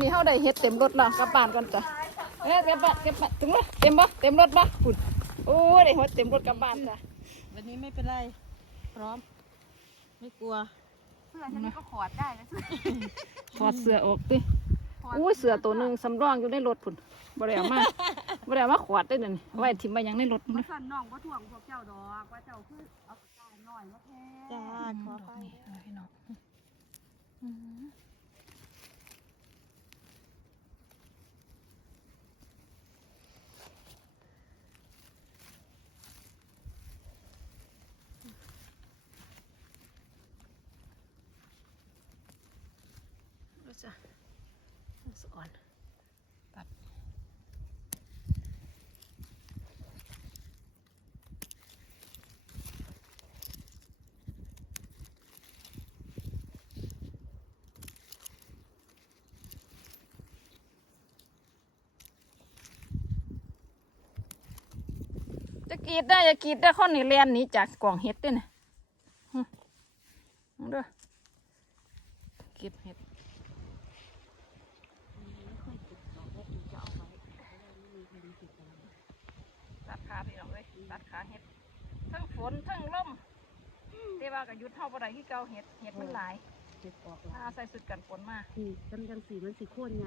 นี้เฮาได้เฮ็ดเต็มรถแล้วกลับบ้านก่อนจ้ะเอ้ยเก็บบ้านเก็บบ้านถึงแล้วเต็มบ่เต็มรถบ่พุ่นโอ้ยได้เฮ็ดเต็มรถกลับบ้านจ้ะวันนี้ไม่เป็นไร พร้อม ไม่กลัวเสื้อฉันนี่ก็ขอดได้นะถอดเสื้อออกติอุ้ยเสื้อตัวหนึงสำรองอยู่ในรถพุ่นบ่ได้เอามาบ่ได้เอามาขวดได้นั่นนี่ไว้ทิ่มไว้หยังในรถมานี่สั่นน้องว่าถ่วงพวกเจ้าดอกว่าเจ้าคือเอาปากกาหน่อยว่าแพ้จ้าขอไปนี่เอาพี่น้อง จ้ะสอนตัดจะกรีดได้จะกรีดได้ข้อนี่เรียนหนี้จากกล่องเห็ดด้วยนะหึเอาเด้อเก็บเห็ดตัดขาพี่น้องเลยตัด ขาเห็ดทั้งฝนทั้งลมแต่ว่าก็หยุดเท่าบ่ได้ที่เก่าเห็ดเห็ดมันหลายเจ็บออกถ้าใส่สุดกันฝนมานี่จังจังสีมันสีโค่นไง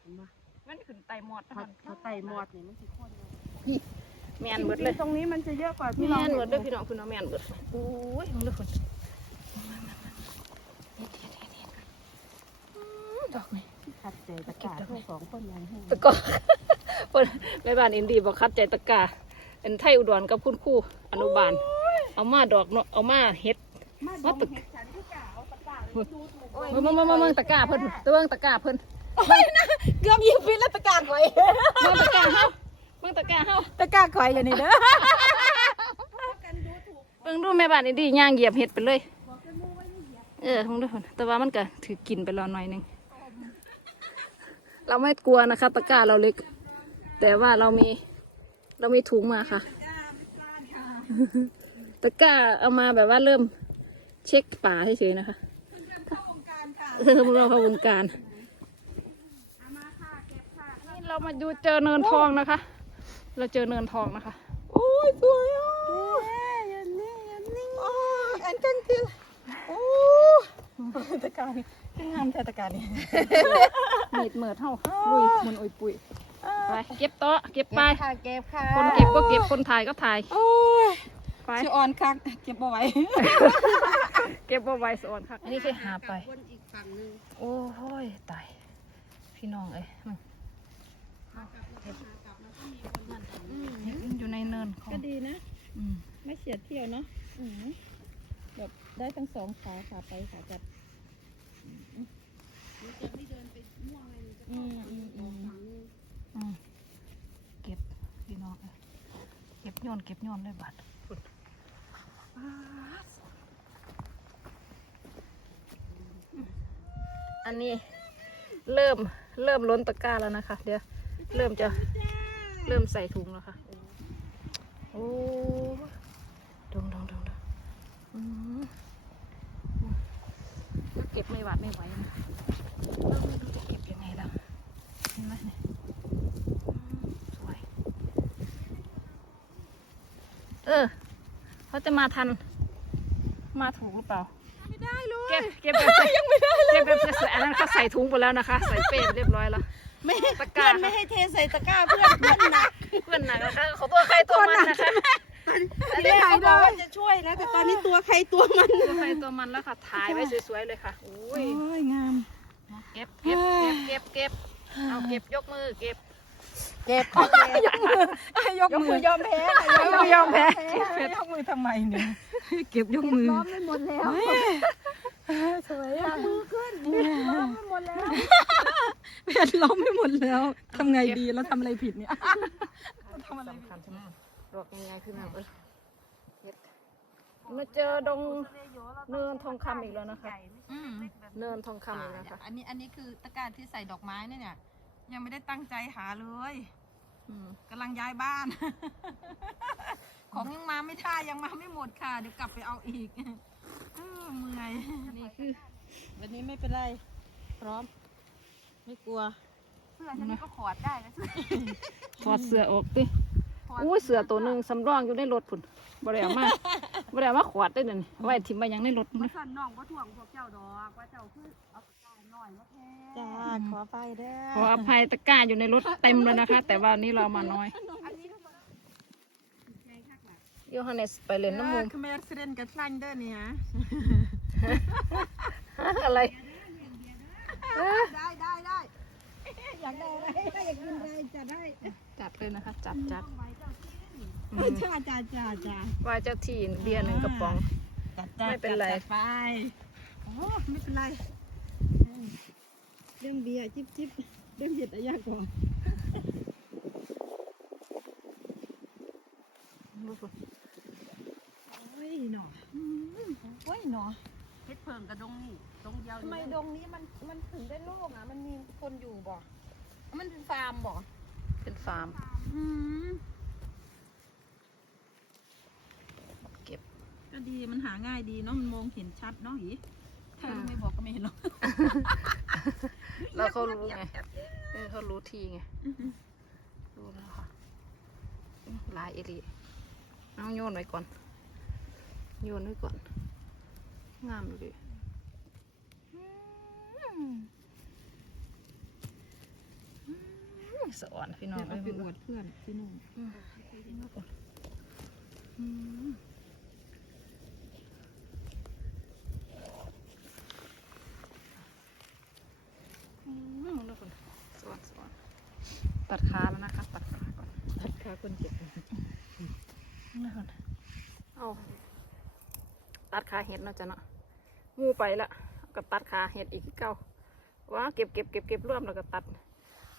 เห็นปะมันขึ้นไตหมอดถ้าถ้าไตหมอดเนี่ยมันสีโค่นไงแมนเบิดเลยตรงนี้มันจะเยอะกว่าแมที่เรานเบิดเด้อพี่น้องพี่น้องแมนเบิดโอ้ยมึงเด้อคนดอกนี่ขัดใจตะกร้าทั้งสองคนไงให้ตะกร้าเพิ่นแม่บ้านอินดีบอกคัดใจตะกร้า เป็นไทยอุดรกับคุณครูอนุบาล เอามาดอกเนาะเอามาเฮ็ดมาดมเห็ดฉันที่กาเอาปากกาเลยดูถูกมามามามามาตะกร้าเพิ่นตะเบิ่งตะกร้าเพิ่นเกือบยิงฟินแล้วตะกร้าข่อยเบิ่งตะกร้าเฮาเบิ่งตะกร้าเฮาตะกร้าข่อยอย่างนี้เด้อเบิ่งดูแม่บ้านอินดีย่างเหยียบเฮ็ดไปเลย เออคงได้ผลแต่ว่ามันก็ถือกินไปแล้วหน่อยหนึงเราไม่กลัวนะคะ ตะกร้าเราเล็ก แต่ว่าเรามี เรามีถุงมาค่ะ ตะกร้าเอามาแบบว่าเริ่มเช็คป่าเฉยๆนะคะเออเราเข้าวงการนี่เรามาดูเจอเนินทองนะคะ เราเจอเนินทองนะคะ โอ้ยสวยอะยันนี่ยันนี่อันจังคือโอ้ตะกร้านี่คืองามแท้ตะกร้านี่มีดเหมือดเท่าลุยมันอุยปุย ไปเก็บโต๊ะเก็บไป ค่ะเก็บค่ะคนเก็บก็เก็บคนถ่ายก็ถ่าย โอ้ยไป ชื่อออนคักเก็บเอาไว้เก็บบ่ไว้สอนค่ะอันนี้คือหาไป คนอีกฝั่งหนึงโอ้ยตายพี่น้องเอ้ยมึงเห็ดมันอยู่ในเนินของก็ดีนะ อืมไม่เสียเที่ยวเนาะอืมแบบได้ทั้งสองขาขาไปขาจับอืมอืมอืมอืมเก็บพี่น้องเอ้ย เก็บโยนเก็บโยนเลยบัดพุ่นอันนี้เริ่มเริ่มล้นตะกร้าแล้วนะคะ เดี๋ยวเริ่มจะเริ่มใส่ถุงแล้วค่ะ โอ้ดงดงดงดงเก็บไม่หวาดไม่ไหวนะเราไม่รู้จะเก็บยังไงแล้วเห็นไหมเนี่ยอืมสวย เออเขาจะมาทัน มาถูกหรือเปล่า ไม่ได้เลย เก็บเก็บแบบยังไม่ได้เลยเก็บแบบสวยๆอันนั้นเขาใส่ถุงไปแล้วนะคะ ใส่เป้เรียบร้อยแล้ว ไม่ตะกเพื่ร้าอนไม่ให้เทใส่ตะกร้าเพื่อนเพื่อนหนักเพื่อนหนักนะคะขอตัวใครตัวมันนะคะที่แรกเขาบอกว่าจะช่วยนะแต่ตอนนี้ตัวใครตัวมันตัวใครตัวมันแล้วค่ะถ่ายไว้สวยๆเลยค่ะอุ้โอ้ยยงาม เก็บเก็บเก็บเก็บเก็บเอาเก็บยกมือเก็บ เก็บค่ะเก็บยกมือยกมือยอมแพ้ยกมือยอมแพ้ยกมือทำไมเนี่ยเก็บยกมือล้อมไม่หมดแล้วสวยอะมือขึ้นล้อมไม่หมดแล้วเพียนล้มไม่หมดแล้วทำไงดีแล้วทำอะไรผิดเนี่ยทำอะไรสำคัญใช่ไหมดอกยังไงขึ้นมาเออเก็บมาเจอดงเนินทองคำอีกแล้วนะคะอืมเนินทองคำอีกแล้วค่ะอันนี้อันนี้คือตะกร้าที่ใส่ดอกไม้เนี่ยเนี่ ยยังไม่ได้ตั้งใจหาเลยอืมกำลังย้ายบ้าน ของยังมาไม่ท่ายังมาไม่หมดค่ะ เดี๋ยวกลับไปเอาอีกเออเมื่อย นี่คือ วันนี้ไม่เป็นไร พร้อม ไม่กลัว เสื้อฉันนี่ก็ขอดได้นะเสื้อถอดเสื้อออกดิอุ้ยเสื้อตัวหนึ่งสำรองอยู่ในรถพุ่นบ่ได้เอามา บ่ได้เอามาขวดได้นั่นไว้ทิ่มไว้หยังในรถมานะสั่นน้องก็ถ่วงพวกเจ้าดอกว่าเจ้าคือเอาปากกาหน่อยมาแทนจ้าขอไปเด้อขออภัยตะกร้าอยู่ในรถเต็มเลยนะคะ แต่ว่านี้เรามาน้อยอันนี้ก็มาใจคักหล่ะโยฮันเนสไปเล่นน้ำมูกคเมรสเรนกับฟันเด้อเนี่ยอะไรได้ได้ได้อยากได้อะไรอยากกินอะไรจะได้จัดเลยนะคะ จัดจัด ไว้เจ้า ที่อืมจ้าจ้าจ้าจ้าว่าเจ้าที่เบียร์หนึ่งกระป๋อง จัดจ้าไม่เป็นไร จัดไปโอ้ไม่เป็นไรเรื่องเบียร์จิ๊บจิ๊บเรื่องเห็ดอะยากกว่าโอ้ยหนอโอ้ยหนอเพชรเพิงกระดงนี่ดงเดียวทำไมดงนี้มันมันถึงได้โล่งอะ มันมีคนอยู่บ่ มันเป็นฟาร์มบ่ เป็นฟาร์ม อืม เก็บ ก็ ดีมันหาง่ายดีเนาะมันมองเห็นชัดเนาะหีถ้าเราไม่บอกก็ไม่เห็นหรอกแล้วเขารู้ไงเออเขารู้ทีไงรู้แล้วค่ะลายเอรีเอาโยนไว้ก่อน โยนไว้ก่อน งามดูดิอืมอืมสะอ่อนพี่น้องเอาไปเอ้ยอวดเพื่อนที่นู่นอืมอืมอืมแล้วก่อนสะอ่อนสะอ่อนตัดขาแล้วนะคะตัดขาก่อน พาคนเจ็บ นี่ก่อนเอา ตัดขาเห็ดเนาะจ้ะเนาะงูไปละก็ตัดขาเห็ดอีกเก้าว้าเก็บเก็บเก็บเก็บร่วมแล้วก็ตัด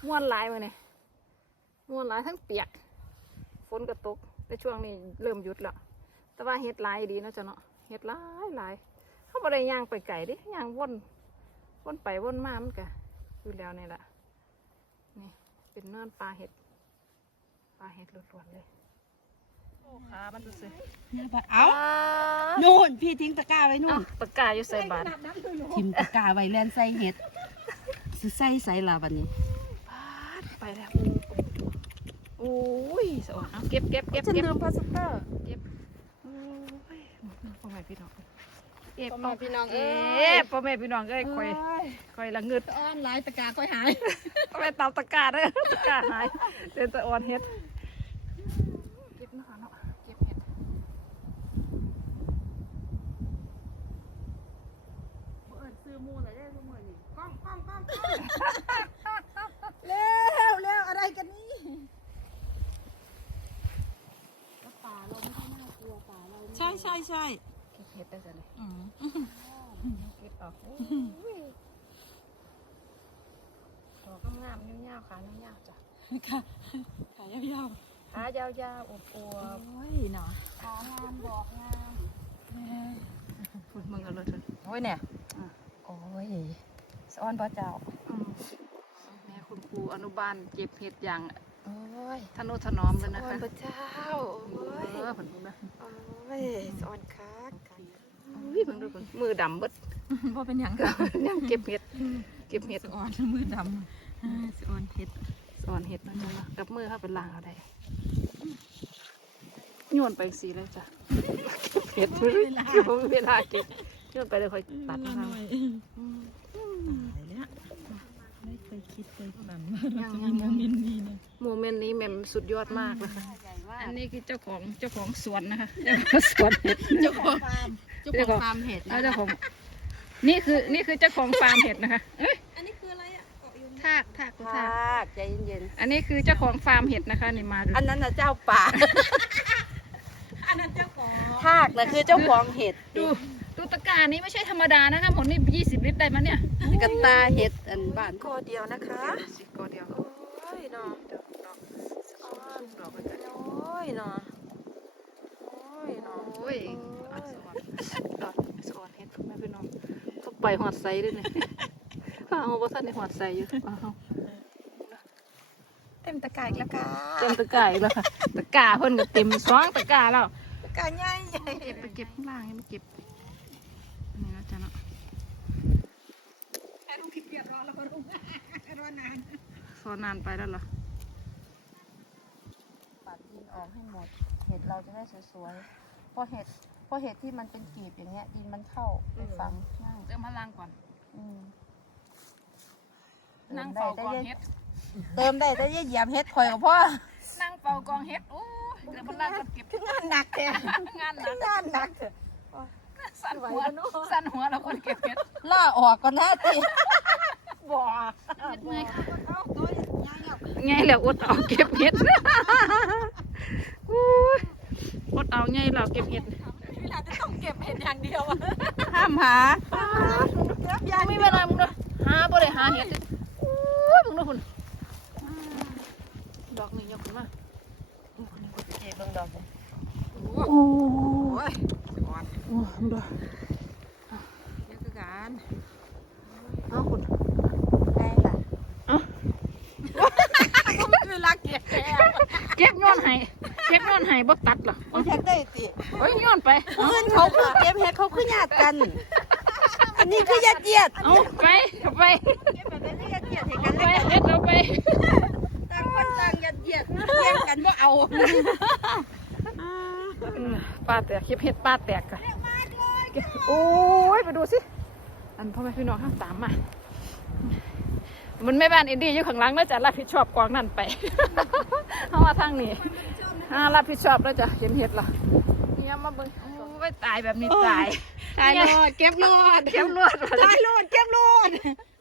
ม้วนลายมาเนี่ยม้วนลายทั้งเปียก ฝนก็ตกในช่วงนี้เริ่มหยุดแล้วแต่ว่าเห็ดลายดีเนาะจ้ะเนาะเห็ดลายลายเขาบ่ได้ย่างไปไก่ดิย่างวนวนไปวนมามันก็อยู่แล้วนี่แหละนี่เป็นเนินปลาเห็ดปลาเห็ดล้วนๆเลย ขามันดูสิเอานู่นพี่ทิ้งตะกร้าไว้นู่เอ้านตะกร้าอยู่ใส่บาตรทิมตะกร้าไว้แลนใส่เห็ดสิใส่ใส่ละวันนี้ไปแล้วโอ้ยสวัสดีเอาเก็บเก็บเก็บฉันเก็บลืมพลาสเตอร์เก็บโอ้ยพ่อแม่พี่น้องเก็บพ่อแม่พี่น้องเอ้เอ๊ะยพ่อแม่พี่น้องเอ้ยคอยคอยละเงิดอ้อนหลายตะกร้าค่อยหายเอาไปตามตะกร้าเด้อตะกร้าหายเดินตะออนเฮ็ดเก็บนะคะเนาะเก็บเห็ด เอิญซื้อมูเลยได้ทุกมือนี่กล้องกล้องกล้อง เร็วเร็วอะไรกันนี่ ป่าเราไม่ใช่น่ากลัวป่าเรา ใช่ใช่ใช่เก็บเห็ดได้จ้ะนี่อืมเก็บออ้ยดอกงามๆยาวๆขายาวๆจ้ะค่ะขายาวขายาวๆอวๆบโอ้ยเนาะขางามดอกงามๆคุณมึงเอาเลยเถอะโอ้ยเนี่ยโอ้ยสอนพ่อเจ้าแม่คุณครูอนุบาลเก็บเห็ดอย่าง โอ้ยทนุถนอมเลยสนะอนคะพ่อเจ้าโอ้ยเออผลนะโอ้ยสอนคักอุ้ยเพิ่งดูผลมือดำเบิดพ่อเป็นหยังยังเก็บเห็ด เก็บเห็ดสอนมือดำสอนเผ็ดสอนเห็ดนะจ๊ะเนาะกับมือเข้าเป็นล่างเอาได้โยนไปสีเลยจ้ะเก็บเห็ดผมเวลาเก็บโยนไปเลยค่อยตัดหนะน่คะ อย อืม ตายแล้วไม่เคยคิดเคยฝันยัว่างจะยัมีงโมเมนต์นี้นะโมเมนต์นี้แม่มสุดยอดมากนะคะใหญ่ว่าอันนี้คือเจ้าของเจ้าของสวนนะคะสวนเห็ดเจ้าของฟาร์มเจ้าของฟาร์มเห็ดแล้วเจ้าของนี่คือนี่คือเจ้าของฟาร์มเห็ดนะคะเอ้ยอันนี้คืออะไรอะเกาะอยู่ทากทากทากกใจเย็นอันนี้คือเจ้าของฟาร์มเห็ดนะคะนี่มาดูๆอันนั้นน่ะเจ้าป่าอันนั้นเจ้าของทากน่ะคือเจ้าของเห็ดดูดู ตะกร้านี้ไม่ใช่ธรรมดานะคะผลนี่ยี่สิบลิตรได้มั้ยเนี่ยกระตาเห็ดอันบ้านกอเดียวนะคะสิก็เดียวโอ้ยเนาะดอกดอกดอกไปกันโอ้ยเนาะโอ้ยเนาะโอ้ยอัดสอนดอกสอนเห็ดแม่พี่น้องต้องไปหอดไซด้วยเนี่ยข้าวว่าท่านในหอดไซอยู่อ้าวเต็มตะกร้าอีกแล้วค่ะเต็มตะกร้าอีกแล้วค่ะตะกร้าเพิ่นก็เต็มสองตะกร้าแล้วตะกร้าใหญ่ใหญ่เก็บไปเก็บข้างล่างให้มันเก็บนี่นะจ๊ะเนาะ ให้ลุงขี้เกียจ รอแล้วก็ลุงกันว่านานซอนานไปแล้วเหรอปัดดินออกให้หมด เห็ดเราจะได้สวยๆเพราะเห็ดเพราะเห็ดที่มันเป็นกีบอย่างเงี้ย ดินมันเข้าไปฝังง่ายเดี๋ยวมาล้างก่อนอืมนั่งเฝ้ากองเฮ็ด เติมได้แต่เหยียบเห็ดข่อยกับพ่อนั่งเฝ้ากองเฮ็ดโอ้ยเดี๋ยวมาล้างก่อนเก็บงานหนักแท้งานหนักงานหนักเถอะสั่นหัวสั่นหัวเราคนเก็บเฮ็ดล่าออกก่อนนะติ บ่เฮ็ดเมื่อยค่ะเอาตัวใหญ่เอาไงแล้วอดเอาเก็บเห็ดอุ้ยอดเอาไงเราเก็บเห็ด เวลาจะต้องเก็บเห็ดอย่างเดียวอะห้ามหาเก็บยาไม่เป็นไรมึงเด้อหาบ่ได้หาเห็ดอุ้ยมึงเด้อคุณดอกนี่ยกขึ้นมาเก็บเบิ่งดอกเลยโอ้โอ้ยอ่อนโอ้มึงเด้อนี่คือการ เอาคุณ ได้ค่ะ คือรักเก็บแท้ เก็บย้ อนให้เก็บย้อนให้บ่ตัดหรอบ่อยากได้ติโอ้ยย้อนไปเพื่อนเขาคือเก็บเห็ดเขาคือญาติกัน อันนี้คือญาติเยียดเอาไปเอาไปเก็บแบบนี้คือญาติเยียดเห็นกัเอานไปเลยเฮ็ดเอาไปต่างคนต่างญาติเยียดแย่งกันบ่เอาป้าแตกเก็บเห็ดป้าแตกกันโอ้ยไปดูสิ อันพ่อแม่พี่น้องห้ามตามมา มันไม่บ้านอินดี้อยู่ข้างหลังแล้วจะรับผิดชอบกองนั่นไปเข้ามาทางนี้อ่ารับผิดชอบแล้วจะเห็นเห็ดเหรอเนี่ยมาเบิ่งโอ้ยตายแบบนี้ตายตายโลดเก็บโลดเก็บรวดตายโลดเก็บโลด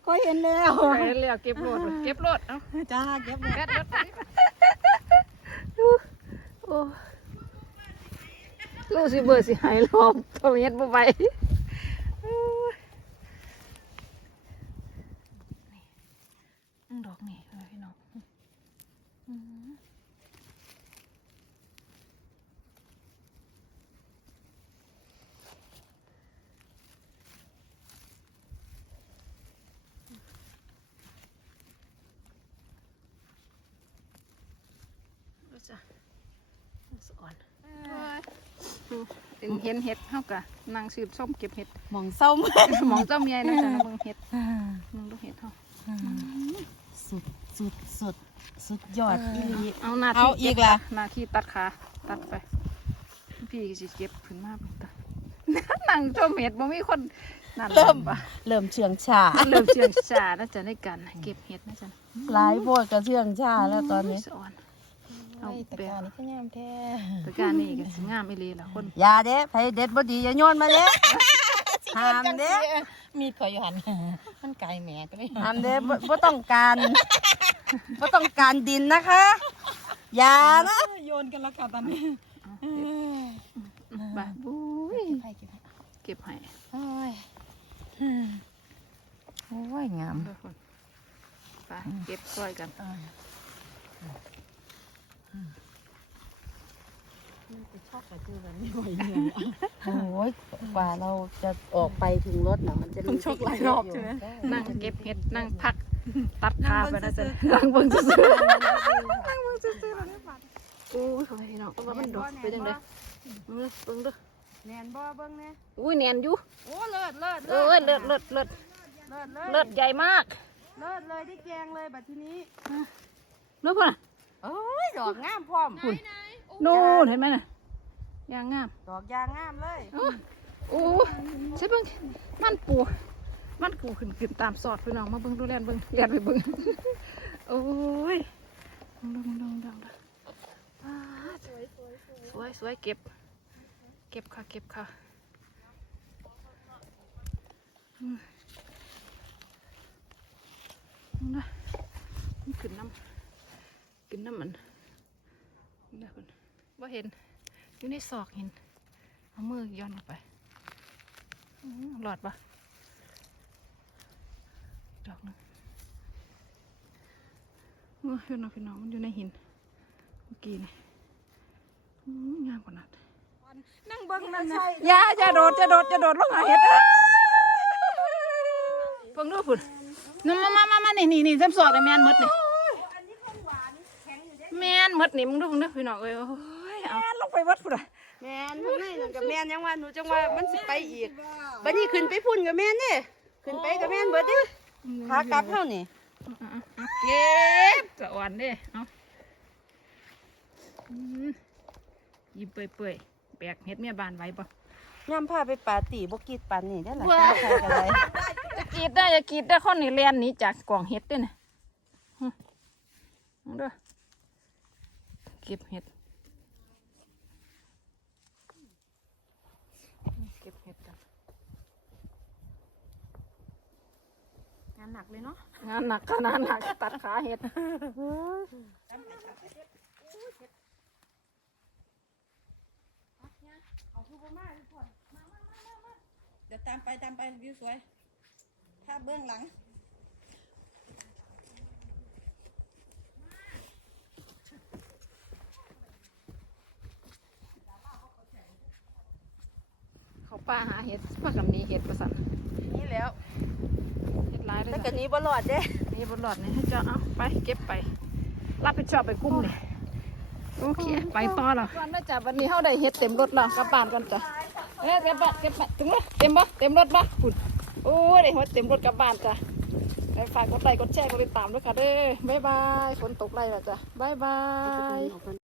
ก็เห็นแล้วไปเรียกเก็บรวดเก็บรวดเอ้าจ้าเก็บโลดแก๊ดรถโอ้ลูกสิเบอร์สิหายรอบตัวเฮ็ดบ่ไหวโอ้ยนี่ดอกนี่เอาพี่น้องอืมรู้ จักสอนเห็นเห็นเห็ดเฮากะนั่งสืบส้มเก็บเห็ดมองเศร้ามือหมองเจ้าเมียนะจ๊ะมึงเห็ดมึงดูเห็ดเฮาสุดสุดสุดสุดยอดอีหลีเอาหน้าเอาที่อีเก็กบล่ะหน้าที่ตัดขาตัดไป พี่ก็สิเก็บขึ้นมาเพิ่นตานั่งจมเห็ดบ่มีคนนั่นเริ่มปะเริ่มเชื่องชาเริ่มเชื่องชาแล้วจะในการเก็บเห็ดนะจ๊ะหลายโพดก็เชื่องชาแล้วตอนนี้สอน เอาตะเปลี่ยการนนี่ก็งามแท้ตะการนี่ก็สิงามอีหลีล่ะคนอย่าเด้ไผเด็ดบ่ดีอย่าโยนมาเด้ ห้ามเด้ มีดข่อยอยู่หันมันไกลแหม่ก็เลยห้ามเด้บ่บ่ต้องการบ่ต้องการดินนะคะ อย่านะ โยนกันแล้วค่ะตอนนี้ไปบุ้ยให้เก็บให้เก็บให้โอ้ยโอ้ยงาม ทุกคนไปเก็บซอยกัน โอ้ยกว่าเราจะออกไปถึงรถน่ะมันจะมีชกหลายรอบใช่ไหมนั่งเก็บเห็ดนั่งพัก ตัดขาไปนะจ๊ะนั่งเบิ่งซื่อๆนั่งเบิ่งซื่อๆแล้วเนี่ยบาดโอ้ยเขาให้น้องว่ามันดอกไปจังได๋เบิ่งเด้อเบิ่งเด้อแนนบ่เบิ่งแน่อุ้ยแน่นอยู่โอ้เลิศเลิศเออเลิศเลิศเลิศเลิศเลิเลิศใหญ่มาก เลิศเลยได้แกงเลยบัดทีนี้เลิศพุ่นน่ะ โอ้ยดอกงามพร้อมนู่นเห็นไหมน่ะยางงามดอกยางงามเลยโอ้ใช่เบิ่งมันปู มันปูขึ้นขึ้นตามสอดพี่น้องมาเบิ่งดูแลนเบิ่งแลนไปเบิ่งโอ้ยมึงดูมึงดูมึงดูมึงดูป๊าดสวยสวยเก็บ เก็บค่ะเก็บค่ะอืมมึงนะมันขึ้นน้ำ ขึ้นน้ำมันนี่คนว่าเห็นอยู่ในศอกเห็นเอามือย้อนลงไปอื้อหลอดปะดอกหนึงโอ้ยพี่น้องพี่น้องมันอยู่ในหินเมื่อกี้นี่อื้องามกว่านัดนั่งเบิ่งนั่นนะอย่าอย่าโดดอย่าโดดอย่าโดดลงหาเห็ดเอ้ยเพิ่งดูพุ่นนั่นมามามามานี่นี่นี่เต็มศอกเลยแมนหมดนี่ แมนหมดนี่มึงดูมึงดูพี่น้องเอ้ยโอ้ยเอาลงไปวัดพุ่นอะแม่นทั้งนี้นั่นกับแม่นยังว่าหนูจังว่ามันสิไปอีกบัดนี้ขึ้นไปพุ่นกับแม่นเด้ขึ้นไปกับแม่นเบิดเด้ขากลับเท่านี่เอาเอาเอาเก็บจะอ่อนเด้เอาอืมหยิบเปื่อยๆแบกเฮ็ดเมียบานไว้ปะ ย่ำพาไปปาร์ตี้บกรีดปันนี่ได้หลายว้าใครกันเลยจะกรีดได้จะกรีดได้คนนี่เรียนหนีจากกล่องเฮ็ดเด้วยนะหึเอาเด้อ เก็บเฮ็ด เก็บเฮ็ดกัน งานหนักเลยเนาะ งานหนักขนาดหนักตัดขาเฮ็ดเดี๋ยวตามไปตามไปวิวสวยภาพเบื้องหลัง เขาป้าหาเห็ดป้ากับนี้เห็ดประสันนี่แล้วเห็ดหลายเลยแต่จ้ะกันนี้บ่รอดเด้นี่บนหลอดนี่ให้เจ้าเอาไปเก็บไปรับผิดชอบไปกุ้มเลยโอเคไปต่อแล้วก่อนนะจ๊ะวันนี้เขาได้เห็ดเต็มรถแล้วกลับบ้านก่อนจ้ะเอ้ยเก็บบ้านเก็บบ้านถึงแล้วเต็มบ่เต็มรถบ่ปุ่นโอ้ยได้เห็ดเต็มรถกลับบ้านจ้ะไปฝากกดไลค์กดแชร์กดติดตามด้วยค่ะเด้อบ๊ายบายฝนตกไรแล้วจ้ะบ๊ายบาย